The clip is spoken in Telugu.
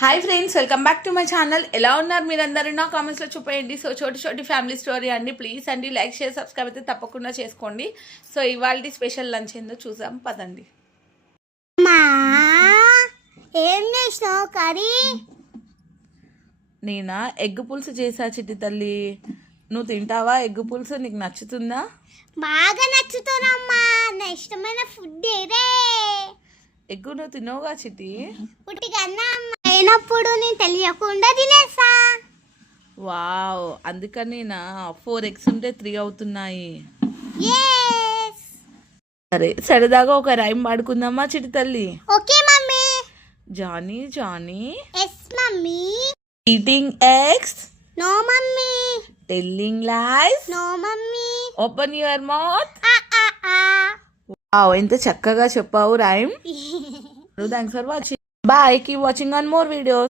Hi friends, welcome back to my channel. ఎలా ఉన్నారు మీరందరూ? నా కామెంట్స్లో చూపేయండి. సో చోటి ఫ్యామిలీ స్టోరీ అండి. ప్లీజ్ అండి లైక్ షేర్ సబ్స్క్రైబ్ అయితే తప్పకుండా చేసుకోండి. సో ఇవాళ స్పెషల్ లంచ్ ఏందో చూసాం పదండి. ఏం చేసినావు కర్రీ? నేనా ఎగ్ పులుసు చేసా చిట్టి తల్లి. నువ్వు తింటావా ఎగ్ పులుసు? నీకు నచ్చుతుందా? బాగా నచ్చుతుందమ్మా. నా ఇష్టమైన ఫుడ్ ఇదే. ఎగ్గు నువ్వు తినవుగా చిట్టి? పుట్టిగా అయినప్పుడు నేను తెలియకుండా తినేసా. వావ్, అందుకని నా 4 eggs ఉంటే 3 అవుతున్నాయి. సరే సరదాగా ఒక రైమ్ పాడుకుందామా చిట్టి తల్లి? Okay mummy. Johnny Johnny yes mummy. Eating eggs no mummy. Telling lies no mummy. Open your mouth. Wow, ఎంత చక్కగా చెప్పావు rhyme. Thanks for watching. Bye. Keep watching on more videos.